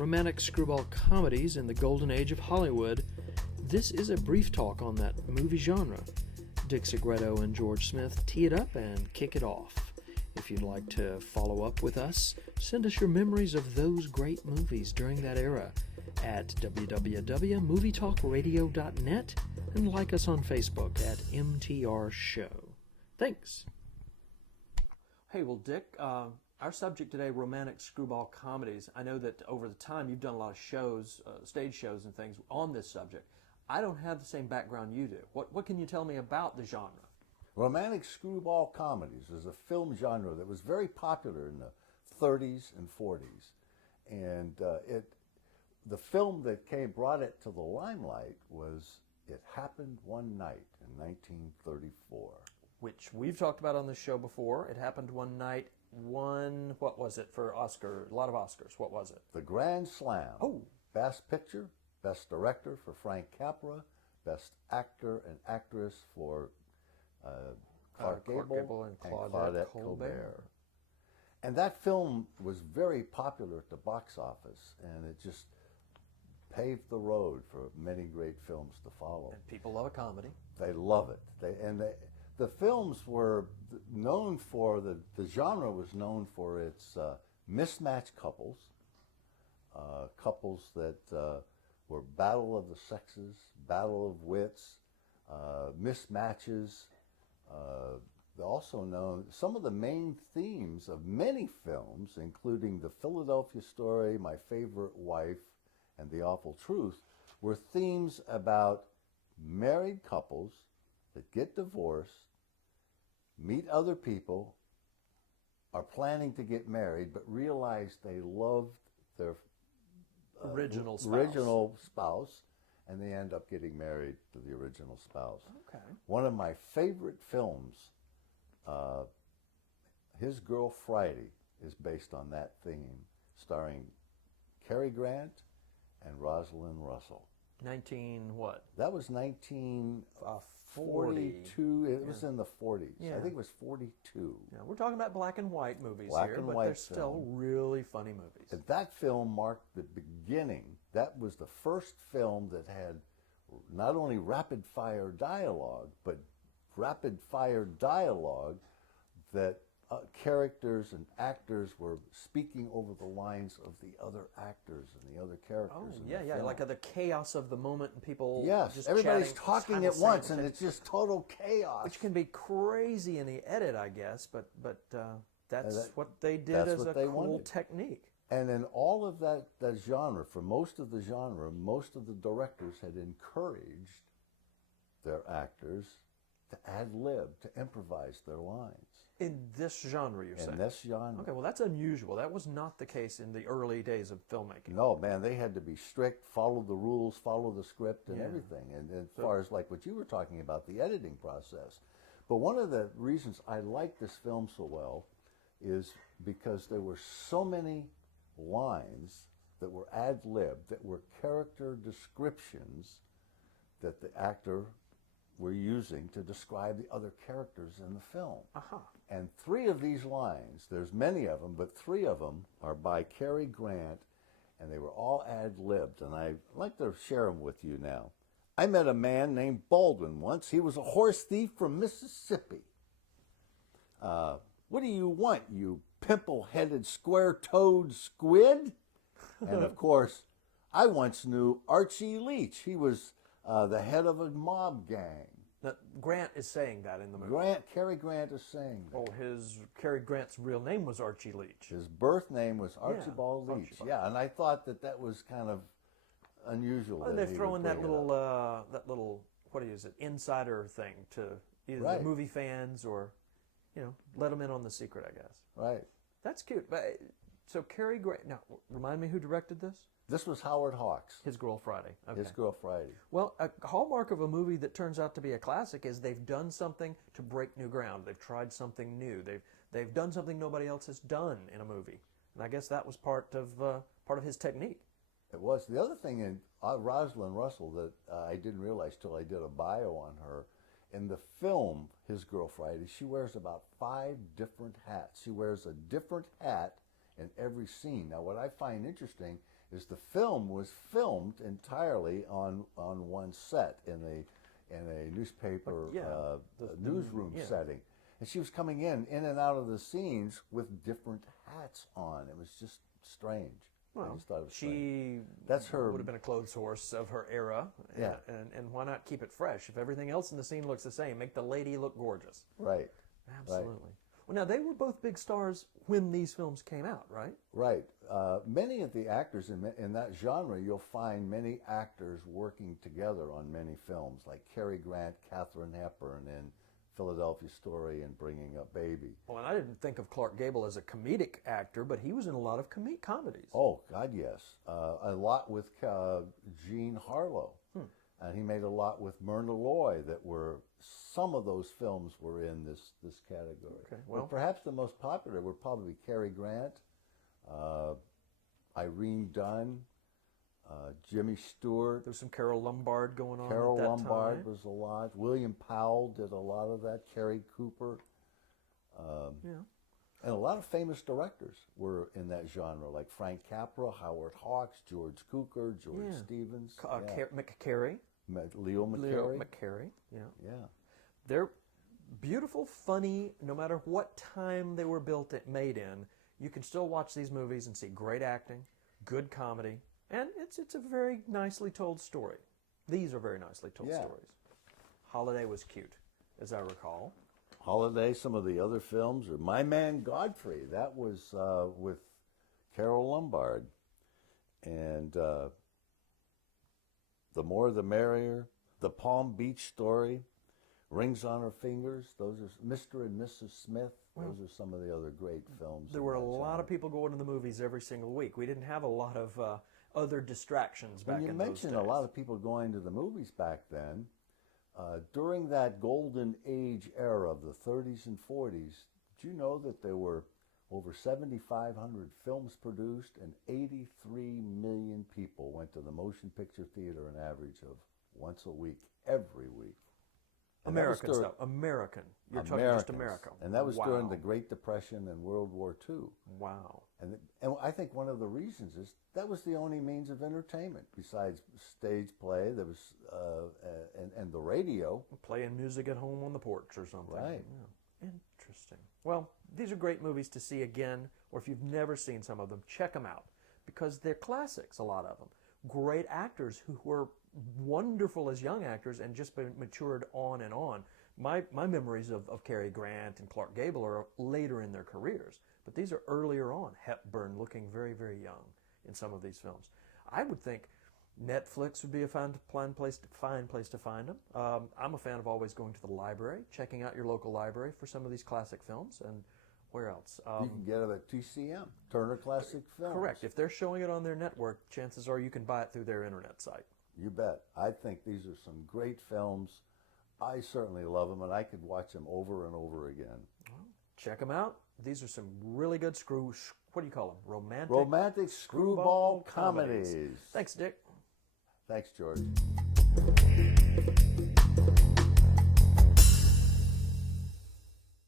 romantic screwball comedies in the golden age of Hollywood, this is a brief talk on that movie genre. Dick Segreto and George Smith tee it up and kick it off. If you'd like to follow up with us, send us your memories of those great movies during that era at www.movietalkradio.net and like us on Facebook at MTR Show. Thanks. Hey, well, Dick, our subject today, romantic screwball comedies. I know that over the time you've done a lot of shows, stage shows and things on this subject. I don't have the same background you do. What can you tell me about the genre? Romantic screwball comedies is a film genre that was very popular in the 30s and 40s. And the film that brought it to the limelight was It Happened One Night in 1934. Which we've talked about on this show before. It Happened One Night. What was it for Oscar? A lot of Oscars. What was it? The Grand Slam. Oh. Best Picture, Best Director for Frank Capra, Best Actor and Actress for Clark Gable and Claudette Colbert. And that film was very popular at the box office, and it just paved the road for many great films to follow. And people love a comedy. They love it. The films were known for, the genre was known for its mismatched couples, couples that were battle of the sexes, battle of wits, mismatches. Also known, some of the main themes of many films, including The Philadelphia Story, My Favorite Wife, and The Awful Truth, were themes about married couples that get divorced, meet other people, are planning to get married, but realize they loved their original spouse, and they end up getting married to the original spouse. Okay. One of my favorite films, His Girl Friday, is based on that theme, starring Cary Grant and Rosalind Russell. 19 what? That was 1942. It was in the 40s. Yeah. I think it was 42. Yeah, we're talking about black and white movies Black here, and but white they're still film. really funny movies. And that film marked the beginning. That was the first film that had not only rapid-fire dialogue, but rapid-fire dialogue that characters and actors were speaking over the lines of the other actors and the other characters. Oh, yeah, like the chaos of the moment and people just everybody's chatting, talking at once and it's just total chaos. Which can be crazy in the edit, I guess, but that's what they did as a cool technique. And in all of that genre, for most of the genre, most of the directors had encouraged their actors to ad-lib, to improvise their lines. In this genre, you're saying? In this genre. Okay, well, that's unusual. That was not the case in the early days of filmmaking. No, man, they had to be strict, follow the rules, follow the script and everything. And as far as like what you were talking about, the editing process. But one of the reasons I like this film so well is because there were so many lines that were ad-lib, that were character descriptions that the actor were using to describe the other characters in the film. And 3 of these lines, there's many of them, but 3 of them are by Cary Grant, and they were all ad-libbed, and I'd like to share them with you now. I met a man named Baldwin once. He was a horse thief from Mississippi. What do you want, you pimple-headed, square-toed squid? And of course, I once knew Archie Leach. He was the head of a mob gang. Now, Grant is saying that in the movie. Cary Grant is saying that. Oh, Cary Grant's real name was Archie Leach. His birth name was Archibald Leach. Yeah, and I thought that was kind of unusual. And they're throwing that little, what is it, insider thing to either the movie fans or, let them in on the secret, I guess. Right. That's cute. But so Cary Grant, now, remind me who directed this? This was Howard Hawks. His Girl Friday. Okay. His Girl Friday. Well, a hallmark of a movie that turns out to be a classic is they've done something to break new ground. They've tried something new. They've done something nobody else has done in a movie. And I guess that was part of his technique. It was. The other thing in Rosalind Russell that I didn't realize till I did a bio on her, in the film His Girl Friday, she wears about 5 different hats. She wears a different hat in every scene. Now, what I find interesting is the film was filmed entirely on one set in a newspaper newsroom setting. And she was coming in and out of the scenes with different hats on. It was just strange. Well, I just thought it was she strange. That's her. Would have been a clothes horse of her era. Yeah. And why not keep it fresh? If everything else in the scene looks the same, make the lady look gorgeous. Right. Absolutely. Right. Well, now, they were both big stars when these films came out, right? Right. Many of the actors in that genre, you'll find many actors working together on many films, like Cary Grant, Katharine Hepburn in Philadelphia Story and Bringing Up Baby. Well, and I didn't think of Clark Gable as a comedic actor, but he was in a lot of comedies. Oh, God, yes. A lot with Jean Harlow. And he made a lot with Myrna Loy that were, some of those films were in this category. Okay, well, but perhaps the most popular were probably Cary Grant, Irene Dunn, Jimmy Stewart. There's some Carol Lombard going on Carol at that Lombard time. was a lot. William Powell did a lot of that. Cary Cooper. And a lot of famous directors were in that genre, like Frank Capra, Howard Hawks, George Cukor, George Stevens. McCary. Leo McCary. Leo McCary, yeah. Yeah. They're beautiful, funny, no matter what time they were made in. You can still watch these movies and see great acting, good comedy, and it's a very nicely told story. These are very nicely told stories. Holiday was cute, as I recall. Holiday, some of the other films are My Man Godfrey. That was with Carol Lombard. And The More the Merrier, The Palm Beach Story, Rings on Her Fingers. Those are Mr. and Mrs. Smith. Those are some of the other great films. There were a lot of people going to the movies every single week. We didn't have a lot of other distractions back in those days. When you mentioned a lot of people going to the movies back then, during that golden age era of the 30s and 40s, did you know that there were over 7,500 films produced and 83 million people went to the motion picture theater an average of once a week, every week? Americans, though. American. You're talking just America. And that was during the Great Depression and World War II. Wow. And I think one of the reasons is that was the only means of entertainment besides stage play. There was and the radio. Playing music at home on the porch or something. Right. Yeah. Interesting. Well, these are great movies to see again, or if you've never seen some of them, check them out because they're classics, a lot of them. Great actors who were wonderful as young actors and just been matured on and on. My memories of Cary Grant and Clark Gable are later in their careers, but these are earlier on. Hepburn looking very, very young in some of these films. I would think Netflix would be a fine place to find them. I'm a fan of always going to the library, checking out your local library for some of these classic films. And where else? You can get it at TCM, Turner Classic Films. Correct. If they're showing it on their network, chances are you can buy it through their internet site. You bet. I think these are some great films. I certainly love them, and I could watch them over and over again. Well, check them out. These are some really good what do you call them? Romantic screwball comedies. Thanks, Dick. Thanks, George.